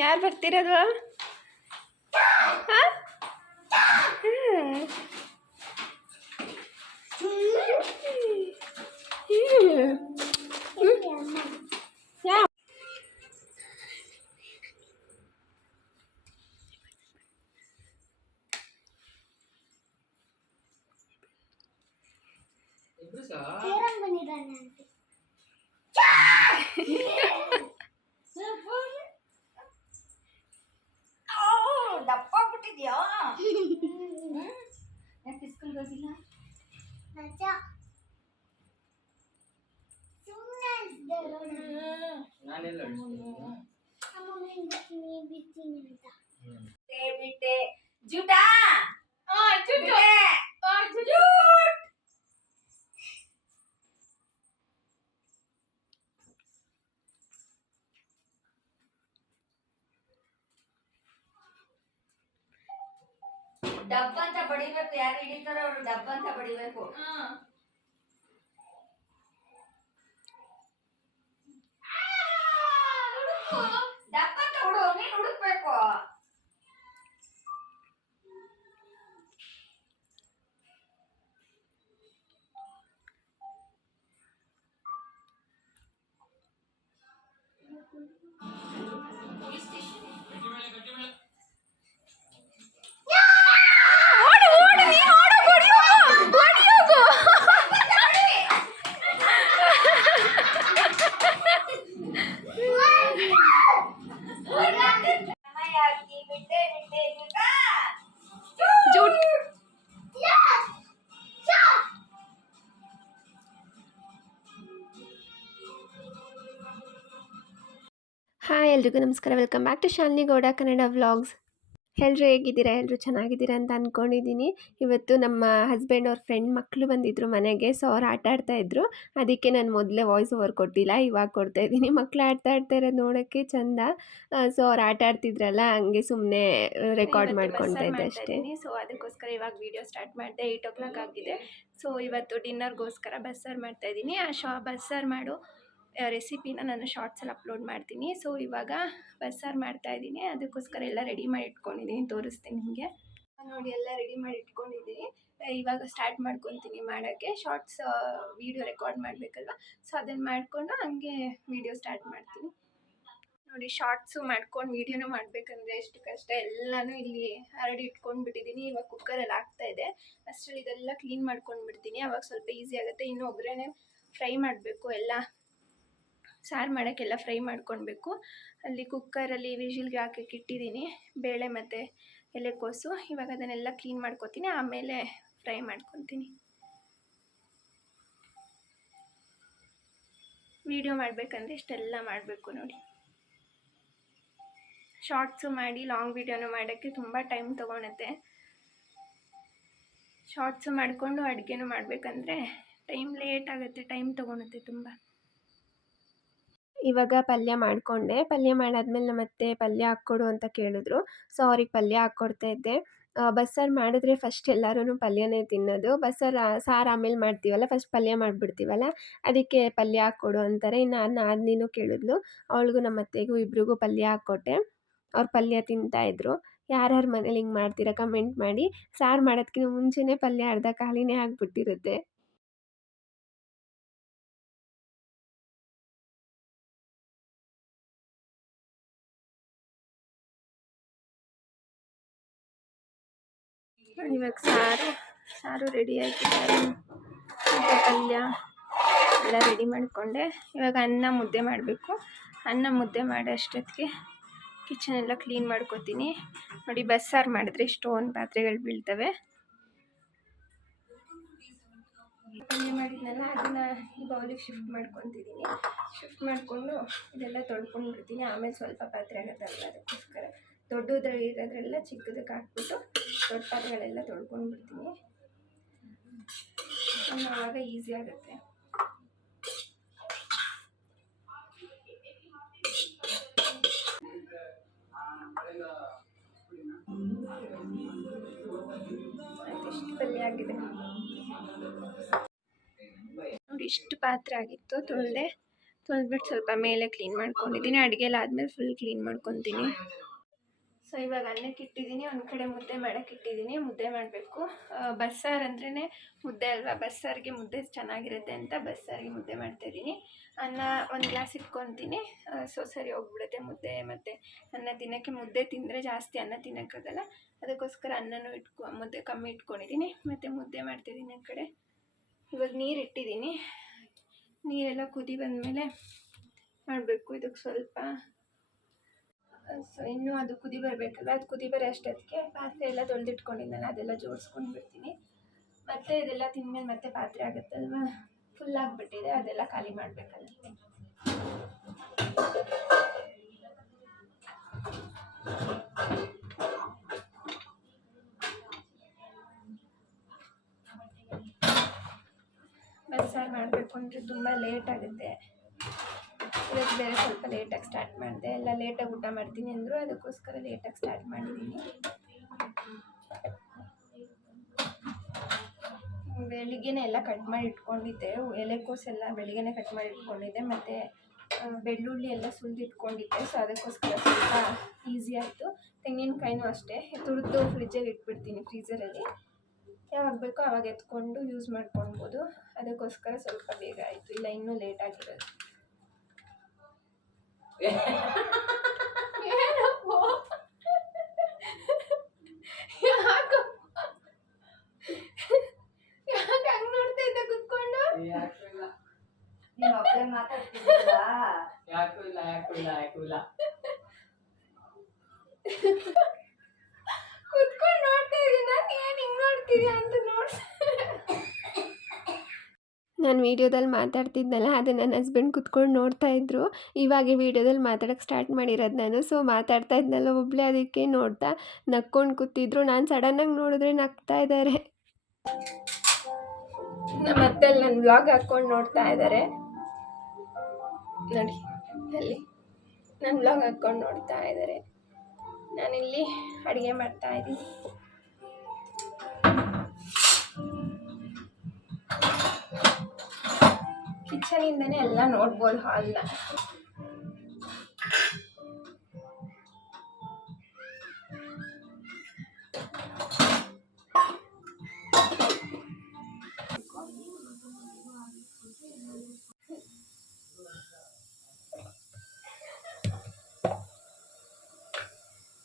ಯಾರು ಬರ್ತಿರೋದು? ಹಾಂ, ಯಾವ ದಪ್ಪ ಬಿಟ್ಟಿದ್ಯಾ? ಯಾಕೆ ಸ್ಕೂಲ್ಗೆ ಹೋಗಿಲ್ಲ? ಬಿಟ್ಟೆ ಜೂಟಾ ಡಬ್ಬ ಅಂತ ಬಡಿಬೇಕು. ಯಾರು ಹಿಡಿತಾರೋ ಅವ್ರು ಡಬ್ಬ ಅಂತ ಬಡಿಬೇಕು. ಡಬ್ಬ ಅಂತ ಹುಡು, ನೀನ್ ಹುಡುಕ್ಬೇಕು. ಹಾಯ್, ಎಲ್ರಿಗೂ ನಮಸ್ಕಾರ. Welcome back to Shalini Gowda Kannada vlogs. ಎಲ್ಲರೂ ಹೇಗಿದ್ದೀರಾ? ಎಲ್ಲರೂ ಚೆನ್ನಾಗಿದ್ದೀರಾ ಅಂತ ಅಂದ್ಕೊಂಡಿದ್ದೀನಿ. ಇವತ್ತು ನಮ್ಮ ಹಸ್ಬೆಂಡ್ ಅವ್ರ ಫ್ರೆಂಡ್ ಮಕ್ಕಳು ಬಂದಿದ್ದರು ಮನೆಗೆ. ಸೊ ಅವ್ರು ಆಟ ಆಡ್ತಾಯಿದ್ರು. ಅದಕ್ಕೆ ನಾನು ಮೊದಲೇ ವಾಯ್ಸ್ ಓವರ್ ಕೊಟ್ಟಿಲ್ಲ, ಇವಾಗ ಕೊಡ್ತಾಯಿದ್ದೀನಿ. ಮಕ್ಕಳು ಆಡ್ತಾ ಇರೋದು ನೋಡೋಕ್ಕೆ ಚಂದ. ಸೊ ಅವ್ರು ಆಟ ಆಡ್ತಿದ್ರಲ್ಲ, ಹಂಗೆ ಸುಮ್ಮನೆ ರೆಕಾರ್ಡ್ ಮಾಡ್ಕೊತಾ ಇದ್ದೆ ಅಷ್ಟೇ. ಸೊ ಅದಕ್ಕೋಸ್ಕರ ಇವಾಗ ವೀಡಿಯೋ ಸ್ಟಾರ್ಟ್ ಮಾಡಿದೆ. 8 o'clock ಆಗಿದೆ. ಸೊ ಇವತ್ತು ಡಿನ್ನರ್ಗೋಸ್ಕರ ಬಸ್ಸಾರು ಮಾಡ್ತಾಯಿದ್ದೀನಿ. ಆ ಬಸ್ಸಾರು ಮಾಡೋ ರೆಸಿಪಿನ ನಾನು ಶಾರ್ಟ್ಸಲ್ಲಿ ಅಪ್ಲೋಡ್ ಮಾಡ್ತೀನಿ. ಸೊ ಇವಾಗ ಬಸ್ಸಾರು ಮಾಡ್ತಾಯಿದ್ದೀನಿ. ಅದಕ್ಕೋಸ್ಕರ ಎಲ್ಲ ರೆಡಿ ಮಾಡಿ ಇಟ್ಕೊಂಡಿದ್ದೀನಿ, ತೋರಿಸ್ತೀನಿ ನಿಮಗೆ. ನೋಡಿ, ಎಲ್ಲ ರೆಡಿ ಮಾಡಿ ಇಟ್ಕೊಂಡಿದ್ದೀನಿ. ಇವಾಗ ಸ್ಟಾರ್ಟ್ ಮಾಡ್ಕೊತೀನಿ ಮಾಡೋಕ್ಕೆ. ಶಾರ್ಟ್ಸ್ ವೀಡಿಯೋ ರೆಕಾರ್ಡ್ ಮಾಡಬೇಕಲ್ವ, ಸೊ ಅದನ್ನು ಮಾಡಿಕೊಂಡು ಹಂಗೆ ವೀಡಿಯೋ ಸ್ಟಾರ್ಟ್ ಮಾಡ್ತೀನಿ. ನೋಡಿ, ಶಾರ್ಟ್ಸು ಮಾಡ್ಕೊಂಡು ವೀಡಿಯೋನೂ ಮಾಡಬೇಕಂದ್ರೆ ಎಷ್ಟು ಕಷ್ಟ. ಎಲ್ಲನೂ ಇಲ್ಲಿ ಹರಡಿ ಇಟ್ಕೊಂಡ್ಬಿಟ್ಟಿದ್ದೀನಿ. ಇವಾಗ ಕುಕ್ಕರಲ್ಲಿ ಆಗ್ತಾಯಿದೆ. ಅಷ್ಟರಲ್ಲಿ ಇದೆಲ್ಲ ಕ್ಲೀನ್ ಮಾಡ್ಕೊಂಡು ಬಿಡ್ತೀನಿ, ಅವಾಗ ಸ್ವಲ್ಪ ಈಸಿ ಆಗುತ್ತೆ. ಇನ್ನು ಒಗ್ಗರಣೆ ಫ್ರೈ ಮಾಡಬೇಕು, ಎಲ್ಲ ಸಾರು ಮಾಡೋಕ್ಕೆಲ್ಲ ಫ್ರೈ ಮಾಡ್ಕೊಳ್ಬೇಕು. ಅಲ್ಲಿ ಕುಕ್ಕರಲ್ಲಿ ವಿಜಿಲ್ಗೆ ಹಾಕಕ್ಕೆ ಇಟ್ಟಿದ್ದೀನಿ ಬೇಳೆ ಮತ್ತು ಎಲೆಕೋಸು. ಇವಾಗ ಅದನ್ನೆಲ್ಲ ಕ್ಲೀನ್ ಮಾಡ್ಕೊತೀನಿ, ಆಮೇಲೆ ಫ್ರೈ ಮಾಡ್ಕೊತೀನಿ. ವಿಡಿಯೋ ಮಾಡಬೇಕಂದ್ರೆ ಇಷ್ಟೆಲ್ಲ ಮಾಡಬೇಕು ನೋಡಿ. ಶಾರ್ಟ್ಸು ಮಾಡಿ ಲಾಂಗ್ ವಿಡಿಯೋನು ಮಾಡೋಕ್ಕೆ ತುಂಬ ಟೈಮ್ ತೊಗೊಳುತ್ತೆ. ಶಾರ್ಟ್ಸು ಮಾಡಿಕೊಂಡು ಅಡುಗೆನೂ ಮಾಡಬೇಕಂದ್ರೆ ಟೈಮ್ ಲೇಟ್ ಆಗುತ್ತೆ, ಟೈಮ್ ತೊಗೊಳುತ್ತೆ ತುಂಬ. ಇವಾಗ ಪಲ್ಯ ಮಾಡಿಕೊಂಡೆ. ಪಲ್ಯ ಮಾಡಾದ್ಮೇಲೆ ನಮ್ಮ ಅತ್ತೆ ಪಲ್ಯ ಹಾಕ್ಕೊಡು ಅಂತ ಕೇಳಿದ್ರು. ಸೊ ಅವ್ರಿಗೆ ಪಲ್ಯ ಹಾಕ್ಕೊಡ್ತಾ ಇದ್ದೆ. ಬಸ್ಸಾರು ಮಾಡಿದ್ರೆ ಫಸ್ಟ್ ಎಲ್ಲರೂ ಪಲ್ಯನೇ ತಿನ್ನೋದು. ಸಾರು ಆಮೇಲೆ ಮಾಡ್ತೀವಲ್ಲ, ಫಸ್ಟ್ ಪಲ್ಯ ಮಾಡಿಬಿಡ್ತೀವಲ್ಲ, ಅದಕ್ಕೆ ಪಲ್ಯ ಹಾಕ್ಕೊಡು ಅಂತಾರೆ. ಇನ್ನು ನಾದಿನಿನೂ ಕೇಳಿದ್ಲು, ಅವಳಿಗೂ ನಮ್ಮ ಅತ್ತೆಗೂ ಇಬ್ರಿಗೂ ಪಲ್ಯ ಹಾಕ್ಕೊಟ್ಟೆ. ಅವ್ರು ಪಲ್ಯ ತಿಂತಾಯಿದ್ರು. ಯಾರ್ಯಾರ ಮನೇಲಿ ಹಿಂಗೆ ಮಾಡ್ತೀರಾ ಕಮೆಂಟ್ ಮಾಡಿ. ಸಾರು ಮಾಡೋದಕ್ಕಿಂತ ಮುಂಚೆನೇ ಪಲ್ಯ ಅರ್ಧ ಖಾಲಿನೇ ಆಗಿಬಿಟ್ಟಿರುತ್ತೆ. ಇವಾಗ ಸಾರು ರೆಡಿ ಆಯ್ತಿದೆ. ಮತ್ತು ಪಲ್ಯ ಎಲ್ಲ ರೆಡಿ ಮಾಡಿಕೊಂಡೆ. ಇವಾಗ ಅನ್ನ ಮುದ್ದೆ ಮಾಡಬೇಕು. ಅನ್ನ ಮುದ್ದೆ ಮಾಡೋ ಅಷ್ಟೊತ್ತಿಗೆ ಕಿಚನೆಲ್ಲ ಕ್ಲೀನ್ ಮಾಡ್ಕೊತೀನಿ. ನೋಡಿ, ಬಸ್ಸಾರು ಮಾಡಿದ್ರೆ ಇಷ್ಟೊಂದು ಪಾತ್ರೆಗಳು ಬೀಳ್ತವೆ. ಪಲ್ಯ ಮಾಡಿದ್ನಲ್ಲ, ಅದನ್ನು ಈ ಬೌಲಿಗೆ ಶಿಫ್ಟ್ ಮಾಡ್ಕೊತಿದ್ದೀನಿ. ಶಿಫ್ಟ್ ಮಾಡಿಕೊಂಡು ಇದೆಲ್ಲ ತೊಳ್ಕೊಂಡು ಬಿಡ್ತೀನಿ. ಆಮೇಲೆ ಸ್ವಲ್ಪ ಪಾತ್ರೆ ಆಗುತ್ತಲ್ಲ, ಅದಕ್ಕೋಸ್ಕರ ದೊಡ್ಡದು ಇರೋದ್ರೆಲ್ಲ ಚಿಕ್ಕದಕ್ಕೆ ಹಾಕ್ಬಿಟ್ಟು ದೊಡ್ಡ ಪಾತ್ರೆಗಳೆಲ್ಲ ತೊಳ್ಕೊಂಡು ಬಿಡ್ತೀನಿ. ಆವಾಗ ಈಸಿ ಆಗುತ್ತೆ. ಇಷ್ಟು ಪಲ್ಯ ಆಗಿದೆ ನೋಡಿ. ಇಷ್ಟು ಪಾತ್ರೆ ಆಗಿತ್ತು, ತೊಳೆದೆ. ತೊಳೆದ್ಬಿಟ್ಟು ಸ್ವಲ್ಪ ಮೇಲೆ ಕ್ಲೀನ್ ಮಾಡ್ಕೊಂಡಿದ್ದೀನಿ. ಅಡುಗೆ ಎಲ್ಲ ಆದಮೇಲೆ ಫುಲ್ ಕ್ಲೀನ್ ಮಾಡ್ಕೊತೀನಿ. ಸೊ ಇವಾಗ ಅನ್ನಕ್ಕೆ ಇಟ್ಟಿದ್ದೀನಿ, ಒಂದು ಕಡೆ ಮುದ್ದೆ ಮಾಡೋಕ್ಕೆ ಇಟ್ಟಿದ್ದೀನಿ. ಮುದ್ದೆ ಮಾಡಬೇಕು. ಬಸ್ಸಾರು ಅಂದ್ರೇ ಮುದ್ದೆ ಅಲ್ವಾ, ಬಸ್ಸಾರಿಗೆ ಮುದ್ದೆ ಚೆನ್ನಾಗಿರುತ್ತೆ ಅಂತ ಬಸ್ಸಾರಿಗೆ ಮುದ್ದೆ ಮಾಡ್ತಾಯಿದ್ದೀನಿ. ಅನ್ನ ಒಂದು ಗ್ಲಾಸ್ ಇಟ್ಕೊತೀನಿ, ಸೊ ಸರಿ ಹೋಗ್ಬಿಡುತ್ತೆ ಮುದ್ದೆ. ಮತ್ತು ಅನ್ನ ತಿನ್ನೋಕ್ಕೆ ಮುದ್ದೆ ತಿಂದರೆ ಜಾಸ್ತಿ ಅನ್ನ ತಿನ್ನೋಕ್ಕಾಗಲ್ಲ, ಅದಕ್ಕೋಸ್ಕರ ಅನ್ನನೂ ಮುದ್ದೆ ಕಮ್ಮಿ ಇಟ್ಕೊಂಡಿದ್ದೀನಿ. ಮತ್ತು ಮುದ್ದೆ ಮಾಡ್ತಾಯಿದ್ದೀನಿ ಆ ಕಡೆ. ಇವಾಗ ನೀರು ಇಟ್ಟಿದ್ದೀನಿ, ನೀರೆಲ್ಲ ಕುದಿ ಬಂದಮೇಲೆ ಮಾಡಬೇಕು. ಇದಕ್ಕೆ ಸ್ವಲ್ಪ ಸೊ ಇನ್ನೂ ಅದು ಕುದಿ ಬರಬೇಕಲ್ಲ, ಅದು ಕುದಿ ಬರೋ ಅಷ್ಟೊತ್ತಿಗೆ ಪಾತ್ರೆ ಎಲ್ಲ ತೊಳೆದಿಟ್ಕೊಂಡಿದ್ದಾನೆ, ಅದೆಲ್ಲ ಜೋಡಿಸ್ಕೊಂಡು ಬಿಡ್ತೀನಿ. ಮತ್ತು ಇದೆಲ್ಲ ತಿಂದಮೇಲೆ ಮತ್ತೆ ಪಾತ್ರೆ ಆಗುತ್ತಲ್ವ, ಫುಲ್ ಆಗಿಬಿಟ್ಟಿದೆ, ಅದೆಲ್ಲ ಖಾಲಿ ಮಾಡಬೇಕಲ್ಲ. ಬಸ್ಸಾರು ಮಾಡಬೇಕು ಅಂದರೆ ತುಂಬ ಲೇಟ್ ಆಗುತ್ತೆ. ಇವತ್ತು ಬೇರೆ ಸ್ವಲ್ಪ ಲೇಟಾಗಿ ಸ್ಟಾರ್ಟ್ ಮಾಡಿದೆ, ಎಲ್ಲ ಲೇಟಾಗಿ ಊಟ ಮಾಡ್ತೀನಿ ಅಂದರು, ಅದಕ್ಕೋಸ್ಕರ ಲೇಟಾಗಿ ಸ್ಟಾರ್ಟ್ ಮಾಡಿದ್ದೀನಿ. ಬೆಳಿಗ್ಗೆನೇ ಎಲ್ಲ ಕಟ್ ಮಾಡಿ ಇಟ್ಕೊಂಡಿದ್ದೆ, ಎಲೆಕೋಸೆಲ್ಲ ಬೆಳಿಗ್ಗೆನೇ ಕಟ್ ಮಾಡಿ ಇಟ್ಕೊಂಡಿದ್ದೆ, ಮತ್ತು ಬೆಳ್ಳುಳ್ಳಿ ಎಲ್ಲ ಸುಲಿದಿಟ್ಕೊಂಡಿದ್ದೆ. ಸೊ ಅದಕ್ಕೋಸ್ಕರ ಸ್ವಲ್ಪ ಈಸಿ ಆಯಿತು. ತೆಂಗಿನಕಾಯಿನೂ ಅಷ್ಟೇ ತುರಿದು ಫ್ರಿಜ್ಜಲ್ಲಿ ಇಟ್ಬಿಡ್ತೀನಿ, ಫ್ರೀಝರಲ್ಲಿ. ಯಾವಾಗ ಬೇಕೋ ಆವಾಗ ಎತ್ಕೊಂಡು ಯೂಸ್ ಮಾಡ್ಕೊಳ್ಬೋದು, ಅದಕ್ಕೋಸ್ಕರ ಸ್ವಲ್ಪ ಬೇಗ ಆಯಿತು. ಇಲ್ಲ ಇನ್ನೂ ಲೇಟ್ ಆಗಿರೋದು. ಯಾಕೆ ಹಂಗೆ ನೋಡ್ತಾ ಇದ್ದೆ ಕುತ್ಕೊಂಡು? ನಿಮ್ಮ ಅಪ್ಪ ಮಾತಾಡ್ತಿದ್ದ ಯಾಕೂ ಇಲ್ಲ ಕುತ್ಕೊಂಡು ನೋಡ್ತಾ ಇದ್ದೀನಿ. ನಾನು ಏನು ಹಿಂಗೆ ನೋಡ್ತೀಯಾ ಅಂತ ನಾನು ವೀಡಿಯೋದಲ್ಲಿ ಮಾತಾಡ್ತಿದ್ನಲ್ಲ, ಅದು ನನ್ನ ಹಸ್ಬೆಂಡ್ ಕುತ್ಕೊಂಡು ನೋಡ್ತಾ ಇದ್ರು. ಇವಾಗ ವೀಡಿಯೋದಲ್ಲಿ ಮಾತಾಡೋಕ್ಕೆ ಸ್ಟಾರ್ಟ್ ಮಾಡಿರೋದು ನಾನು. ಸೊ ಮಾತಾಡ್ತಾ ಇದ್ನಲ್ಲ ಒಬ್ಬಳೇ, ಅದಕ್ಕೆ ನೋಡ್ತಾ ನಕ್ಕೊಂಡು ಕೂತಿದ್ರು. ನಾನು ಸಡನ್ನಾಗಿ ನೋಡಿದ್ರೆ ನಗ್ತಾ ಇದ್ದಾರೆ. ನಮ್ಮ ಅತ್ತೆಲ್ಲಿ ನನ್ನ ವ್ಲಾಗ್ ಹಾಕ್ಕೊಂಡು ನೋಡ್ತಾ ಇದ್ದಾರೆ ನೋಡಿ, ಅಲ್ಲಿ ನನ್ನ ವ್ಲಾಗ್ ಹಾಕ್ಕೊಂಡು ನೋಡ್ತಾ ಇದ್ದಾರೆ. ನಾನಿಲ್ಲಿ ಅಡುಗೆ ಮಾಡ್ತಾ ಇದ್ದೀನಿ. ಕಿಚನಿಂದನೇ ಎಲ್ಲ ನೋಡ್ಬೋದು ಹಾಲ್ನ.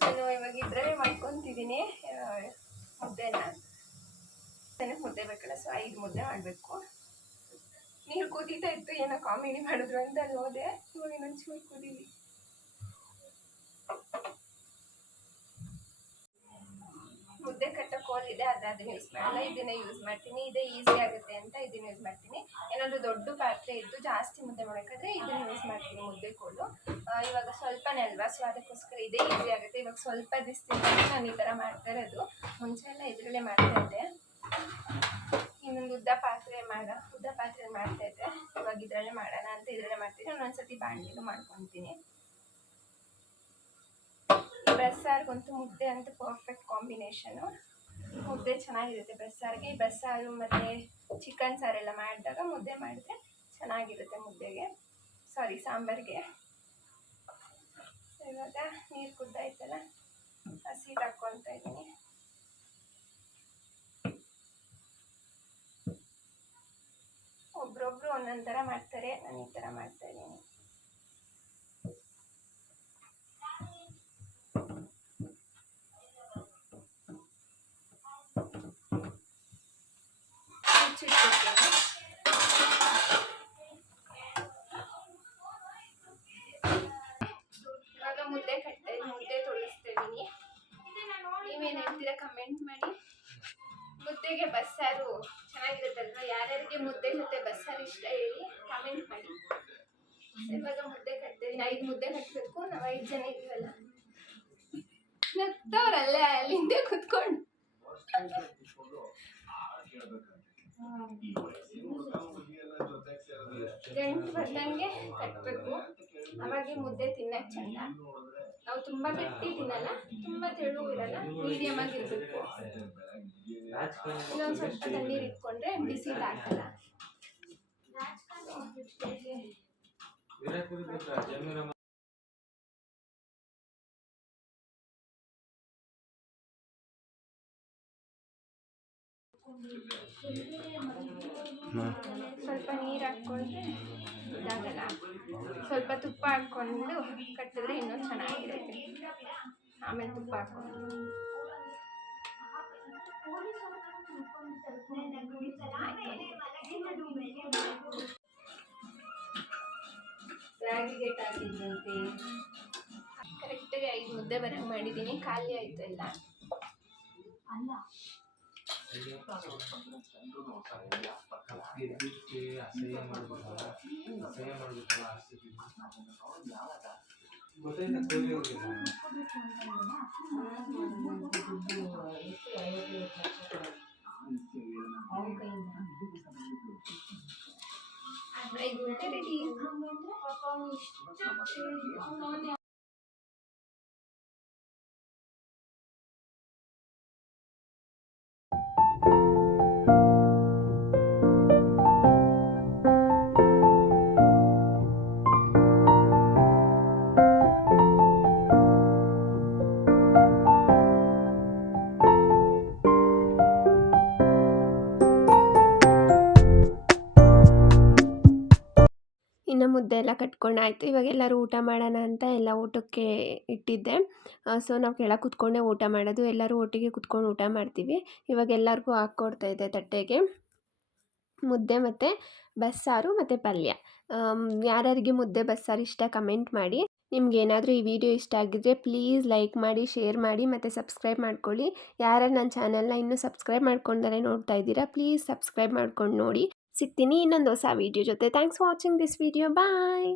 ನಾನು ಇವಾಗ ಇದ್ರಲ್ಲೇ ಮಾಡ್ಕೊತಿದ್ದೀನಿ ಮುದ್ದೆನ. ಮುದ್ದೆ ಬೇಕಲ್ಲ, ಸೊ 5 ಮುದ್ದೆ ಮಾಡಬೇಕು. ನೀರು ಕುದೀತಾ ಇತ್ತು, ಏನೋ ಕಾಮಿಡಿ ಮಾಡಿದ್ರು ಅಂತ ಅಲ್ಲಿ ಹೋದೆ. ಇವಾಗ ಇನ್ನೊಂದು ಚೂರು ಕುದೀಲಿ. ಮುದ್ದೆ ಕಟ್ಟೋ ಕೋಲ್ ಇದೆ, ಅದನ್ನ ಯೂಸ್ ಮಾಡಲ್ಲ, ಇದನ್ನೇ ಯೂಸ್ ಮಾಡ್ತೀನಿ. ಇದೇ ಈಸಿ ಆಗುತ್ತೆ ಅಂತ ಇದನ್ನ ಯೂಸ್ ಮಾಡ್ತೀನಿ. ಏನಾದರೂ ದೊಡ್ಡ ಪಾತ್ರೆ ಇದ್ದು ಜಾಸ್ತಿ ಮುದ್ದೆ ಮಾಡೋಕ್ಕಾದ್ರೆ ಇದನ್ನ ಯೂಸ್ ಮಾಡ್ತೀನಿ, ಮುದ್ದೆ ಕೋಲು. ಇವಾಗ ಸ್ವಲ್ಪನೇ ಅಲ್ವಾ, ಸೊ ಅದಕ್ಕೋಸ್ಕರ ಇದೇ ಈಸಿ ಆಗುತ್ತೆ. ಇವಾಗ ಸ್ವಲ್ಪ ದಿವಸದಿಂದ ನಾನು ಈ ಥರ ಮಾಡ್ತಾ ಇರೋದು. ಮುಂಚೆ ಎಲ್ಲ ಇದರಲ್ಲೇ ಮಾಡ್ತಾ ಇದ್ದೆ. ಇನ್ನೊಂದು ಉದ್ದ ಪಾತ್ರೆ ಮಾಡ್ತಾಯಿದ್ದೆ. ಇವಾಗ ಇದರಲ್ಲೇ ಮಾಡೋಣ ಅಂತ ಇದರಲ್ಲೇ ಮಾಡ್ತೀನಿ. ಒಂದೊಂದ್ಸತಿ ಬಾಣಲಿನೂ ಮಾಡ್ಕೊತೀನಿ. ಬಸ್ಸಾರಿಗಂತೂ ಮುದ್ದೆ ಅಂತೂ ಪರ್ಫೆಕ್ಟ್ ಕಾಂಬಿನೇಷನು. ಮುದ್ದೆ ಚೆನ್ನಾಗಿರುತ್ತೆ ಬಸ್ಸಾರಿಗೆ. ಬಸ್ಸಾರು ಮತ್ತು ಚಿಕನ್ ಸಾರೆಲ್ಲ ಮಾಡಿದಾಗ ಮುದ್ದೆ ಮಾಡಿದ್ರೆ ಚೆನ್ನಾಗಿರುತ್ತೆ ಮುದ್ದೆಗೆ, ಸಾಂಬಾರಿಗೆ. ಇವಾಗ ನೀರು ಕುದ್ದಾಯ್ತಲ್ಲ, ಹಸಿ ಹಾಕ್ಕೊತಾ ಇದ್ದೀನಿ. ಒಬ್ರೊಬ್ರು ಒಂದೊಂದು ಥರ ಮಾಡ್ತಾರೆ, ನಾನು ಈ ಥರ ಮಾಡ್ತಾ ಇದ್ದೀನಿ. ಇವಾಗ ಮುದ್ದೆ ತೊಳಿಸ್ತಾ ಇದ್ದೀನಿ. ನೀವೇನು ಹೇಳ್ತೀರಾ ಕಮೆಂಟ್ ಮಾಡಿ. ಮುದ್ದೆಗೆ ಬಸ್ಸಾರು ಚೆನ್ನಾಗಿರುತ್ತಲ್ವ? ಯಾರ್ಯಾರಿಗೆ ಮುದ್ದೆ ಜೊತೆ ಬಸ್ಸಾರು ಇಷ್ಟ ಹೇಳಿ ಕಮೆಂಟ್ ಮಾಡಿ. ಇವಾಗ ಮುದ್ದೆ ಕಟ್ತಿದ್ದೀನಿ. 5 ಮುದ್ದೆ ಕಟ್ಟಬೇಕು. ನಾವು 5 ಜನ ಇದ್ದೀವಲ್ಲ, ನಗ್ತವ್ರಲ್ಲೇ ಅಲ್ಲಿಂದ ಕುತ್ಕೊಂಡು. ಗಂಟು ಬರ್ದಂಗೆ ಕಟ್ಟಬೇಕು, ಅವಾಗೆ ಮುದ್ದೆ ತಿನ್ನಕ್ಕೆ ಚಂದ. ನಾವು ತುಂಬ ಗಟ್ಟಿ ತಿನ್ನಲ್ಲ, ತುಂಬ ತೆಳು ಇರಲ್ಲ, ಮೀಡಿಯಮ್ ಆಗಿರಬೇಕು. ಇನ್ನೊಂದು ಸ್ವಲ್ಪ ತಣ್ಣೀರು ಇಟ್ಕೊಂಡ್ರೆ ಬಿಸಿ ಹಾಕಲ್ಲ. ಸ್ವಲ್ಪ ನೀರು ಹಾಕ್ಕೊಂಡ್ರೆ ಇದಾಗಲ್ಲ. ಸ್ವಲ್ಪ ತುಪ್ಪ ಹಾಕ್ಕೊಂಡು ಕಟ್ಟಿದ್ರೆ ಇನ್ನೂ ಚೆನ್ನಾಗಿರುತ್ತೆ. ಆಮೇಲೆ ತುಪ್ಪ ಹಾಕ್ಕೊಂಡು ರಾಗಿ ಗೆಟ್ ಹಾಕಿದ್ರಂತೆ. ಕರೆಕ್ಟಾಗಿ 5 ಮುದ್ದೆ ಬರಂಗೆ ಮಾಡಿದ್ದೀನಿ. ಖಾಲಿ ಆಯಿತು ಎಲ್ಲ. ಐದು ಮುದ್ದೆ ರೆಡಿ. ಇನ್ನು ಮುದ್ದೆ ಎಲ್ಲ ಕಟ್ಕೊಂಡಾಯಿತು. ಇವಾಗ ಎಲ್ಲರೂ ಊಟ ಮಾಡೋಣ ಅಂತ ಎಲ್ಲ ಊಟಕ್ಕೆ ಇಟ್ಟಿದ್ದೆ. ಸೊ ನಾವು ಕೆಳಗೆ ಕೂತ್ಕೊಂಡೇ ಊಟ ಮಾಡೋದು. ಎಲ್ಲರೂ ಒಟ್ಟಿಗೆ ಕೂತ್ಕೊಂಡು ಊಟ ಮಾಡ್ತೀವಿ. ಇವಾಗ ಎಲ್ಲರಿಗೂ ಹಾಕ್ಕೊಡ್ತಾಯಿದ್ದೆ ತಟ್ಟೆಗೆ ಮುದ್ದೆ ಮತ್ತು ಬಸ್ಸಾರು ಮತ್ತು ಪಲ್ಯ. ಯಾರ್ಯಾರಿಗೆ ಮುದ್ದೆ ಬಸ್ಸಾರು ಇಷ್ಟ ಕಮೆಂಟ್ ಮಾಡಿ. ನಿಮ್ಗೇನಾದರೂ ಈ ವಿಡಿಯೋ ಇಷ್ಟ ಆಗಿದ್ದರೆ ಪ್ಲೀಸ್ ಲೈಕ್ ಮಾಡಿ, ಶೇರ್ ಮಾಡಿ ಮತ್ತು ಸಬ್ಸ್ಕ್ರೈಬ್ ಮಾಡ್ಕೊಳ್ಳಿ. ಯಾರ್ಯಾರು ನನ್ನ ಚಾನಲ್ನ ಇನ್ನೂ ಸಬ್ಸ್ಕ್ರೈಬ್ ಮಾಡ್ಕೊಂಡರೆ ನೋಡ್ತಾ ಇದ್ದೀರಾ, ಪ್ಲೀಸ್ ಸಬ್ಸ್ಕ್ರೈಬ್ ಮಾಡ್ಕೊಂಡು ನೋಡಿ. ಸಿಗ್ತೀನಿ ಇನ್ನೊಂದು ಹೊಸ ವಿಡಿಯೋ ಜೊತೆ. Thanks for watching this video. Bye.